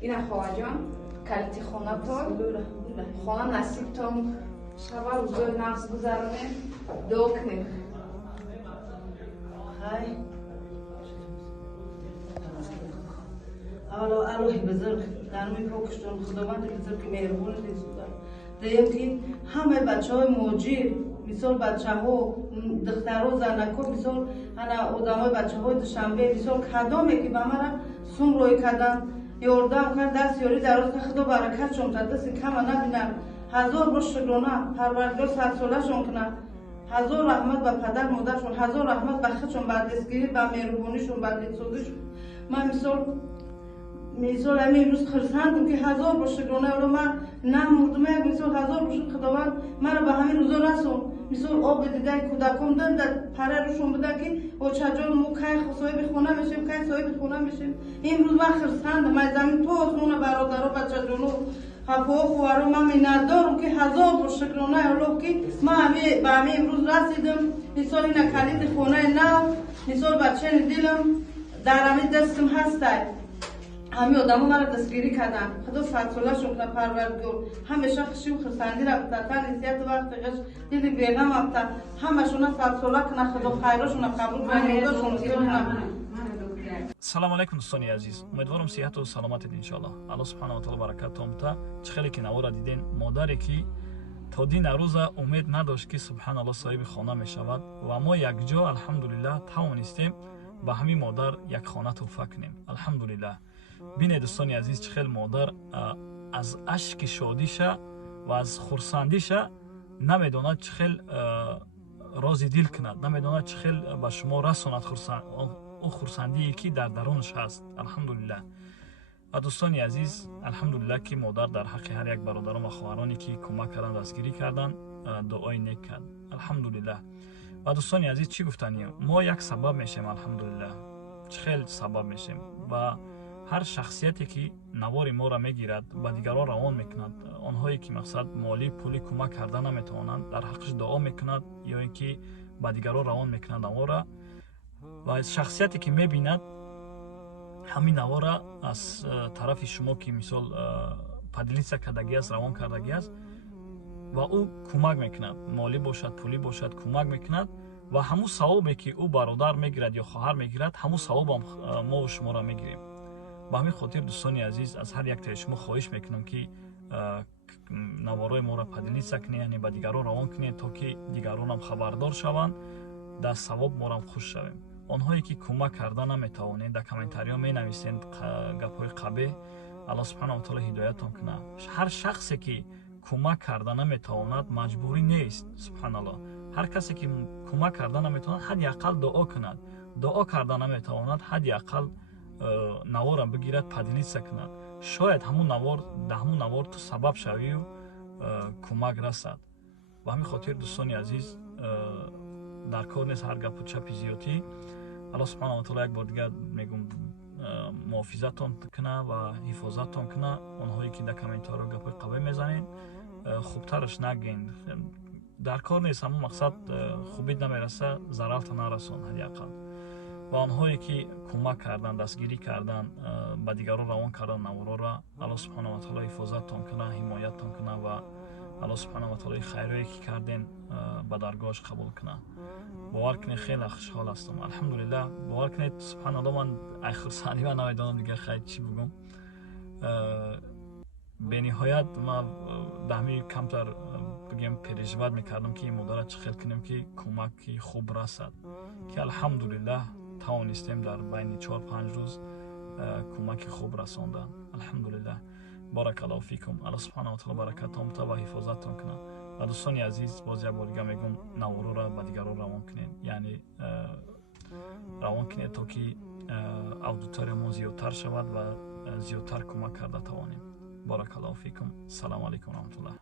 اینا خواجان کلیتی خانه تو خانه نصیب تام شبا روزای نفس گذرانیم دعا کنیم. خیلی الهی بزرگ درمی پاکشتون خداوند بزرگ مهربون دیسودن دیم که همه بچه های موجیر مثال بچه ها دختر ها زنک ها مثال آدم های بچه های دوشنبه مثال کدامی که به مرا سوم روی کدن یاردم کرد دست یاری دراز که خدا برکت شون کرد دست کم نبینم 1000 بار شکرانه پروردگار 100 ساله شون کنه 1000 رحمت به پدر مادرشون 1000 رحمت به خودشون به دستگیری به مهربونیشون به دلسوزیشون من مثال همین روز خرسندم که 1000 بار شکرانه اولو من نمردم یک مثال 1000 بار شکر خداوند مرا به همین روزا رسون مثال آب دیده کودکم دادن در پره روشون بدن که او چجور مو کی صاحب خونه میشیم کی صاحب خونه میشیم امروز من خرسندم من زمین تو خونه برادرها بچه جونو خفا خوارو من ندارم که 1000 بار شکرانه اولو که من به همین امروز رسیدم مثال اینا کلید خونه نو مثال بچه دلم در همین دستم هسته همه آدم ها مرا دستگیری کردن خدا 100 ساله شون کنه پروردگار همیشه خشی و خرسندی رفته تا نسیت وقت غش دیدی بیغم رفته همشون 100 ساله کنه خدا خیرشون قبول کنه. سلام علیکم دوستان عزیز، امیدوارم صحت و سلامتید انشالله. الله سبحانه و تعالی برکت تامتا. چه خیلی که نوارا دیدین مادری که تا دین روز امید نداشت که سبحان الله صاحب خانه می شود و ما یک جا الحمدلله توانستیم با همین مادر یک خانه توفیق کنیم الحمدلله. بینید دوستان عزیز چه خیلی مادر از اشک شادیشه و از خرسندیشه نمیداند چه خیلی راضی دل کند، نمیداند چه خیلی به شما رساند او خرسندی که در درونش هست الحمدلله. و دوستان عزیز الحمدلله که مادر در حق هر یک برادران و خواهرانی که کمک کردند دستگیری کردند دعای نیک کرد الحمدلله. و دوستان عزیز چی گفتنی ما یک سبب میشیم الحمدلله، چه خیلی سبب میشیم و هر شخصیتی که نوار ما را میگیرد و دیگران روان میکند، آنهایی که مقصد مالی پولی کمک کردن نمیتوانند در حقش دعا میکند یا اینکه با دیگران روان میکند نوار و شخصیتی که میبیند همین نوار از طرف شما که مثال پدلیسا کردگی است روان کردگی است و او کمک میکند مالی باشد پولی باشد کمک میکند و همون ثوابی که او برادر میگیرد یا خواهر میگیرد همون ثواب ما و شما را میگیریم. با همین خاطر دوستان عزیز از هر یک تا شما خواهش میکنم که نوارای ما را پدلیسا کنید یعنی با دیگران روان کنید تا که دیگران هم خبردار شوند در ثواب ما هم خوش شویم. آنهایی که کمک کردن نمیتوانند در کامنتاری ها می نویسند گپای قبیح، الله سبحانه و تعالی هدایتتان کنه. هر شخصی که کمک کردن نمیتواند مجبوری نیست سبحان الله. هر کسی که کمک کردن نمیتواند حداقل دعا کند، دعا کردن نمیتواند حداقل نوار بگیرد پدلیسا کند، شاید همون نوار تو سبب شوی و کمک رسد. و همین خاطر دوستان عزیز در کار نیست هر گپ و چپ زیادی. الله سبحانه و تعالی یک بار دیگه میگم محافظتتان کنه و حفاظتتان کنه. آنهایی که در کامنتار گپ قوی میزنین خوبترش نگین، در کار نیست اما مقصد خوبیت نمیرسه ضررت نرسون حداقل. و آنهایی که کمک کردن دستگیری کردن با دیگران روان کردن نوارا را الله سبحانه و تعالی حفاظتتان کنه حمایتتان کنه و الله سبحانه و تعالی خیری که کردین به درگاهش قبول کنه. باور کنید خیلی خوشحال هستم الحمدلله. باور کنید سبحان الله من خرسندی و نمیدانم دیگه خیلی چی بگم. به نهایت ما دمی کمتر بگیم پریشان میکردم که این مدارت چه خیلی کنیم که کمک خوب رسد که الحمدلله توانستیم در بین 4-5 روز کمک خوب رساندن الحمدلله. بارک الله فیکم. الله سبحانه و تعالی برکت تامتا و حفاظتتان کنه. و دوستان عزیز باز یک بار دیگه میگم نوارو را با دیگران روان کنین، یعنی روان کنید تا که اودیتوریوم زیادتر شود و زیادتر کمک کرده توانیم. بارک الله فیکم. سلام علیکم و رحمت الله.